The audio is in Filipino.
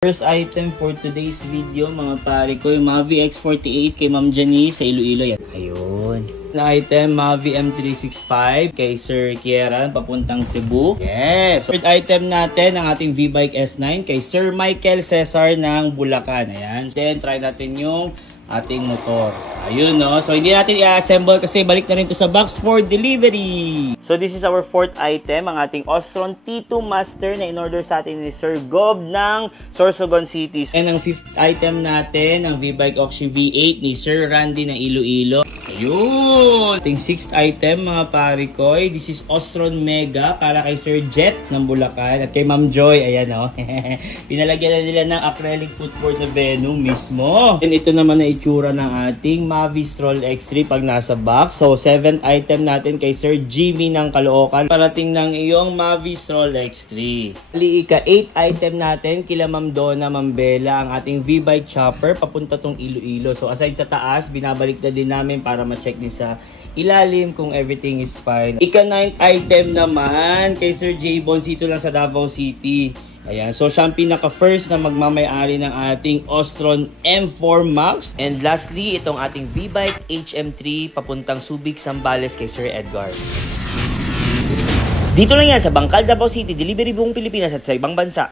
First item for today's video mga pare ko, yung Mavi X48 kay Ma'am Janice sa Iloilo. Yan. Ayun. Na item, Mavi M365 kay Sir Kieran papuntang Cebu. Yes. Third item natin, ang ating V-Bike S9 kay Sir Michael Cesar ng Bulacan. Ayan. Then, try natin yung ating motor. Ayun, no? So, hindi natin i-assemble kasi balik na rin to sa box for delivery. So, this is our fourth item, ang ating Ostron T2 Master na in-order sa atin ni Sir Gob ng Sorsogon City. And ang fifth item natin, ang V-Bike Oxy V8 ni Sir Randy ng Iloilo. Ayun! Ating sixth item, mga pare ko, this is Ostron Mega para kay Sir Jet ng Bulacan at kay Ma'am Joy. Ayan, no? Pinalagyan na nila ng acrylic footboard na Venom mismo. And ito naman na itsura ng ating Mavi Stroll X3 pag nasa box. So, 7th item natin kay Sir Jimmy ng Caloocan. Parating ng iyong Mavi Stroll X3. Ika 8th item natin kila Ma'am Donna Mambela, ang ating V-Bike Chopper papunta tong Iloilo. So, aside sa taas, binabalik na din namin para ma-check din sa ilalim kung everything is fine. Ika 9th item naman kay Sir J. Bones dito lang sa Davao City. Ayan, so siya ang pinaka-first na magmamay-ari ng ating Ostron M4 Max. And lastly, itong ating V-Bike HM3 papuntang Subic, Zambales kay Sir Edgar. Dito lang yan sa Bangkal, Davao City, delivery buong Pilipinas at sa ibang bansa.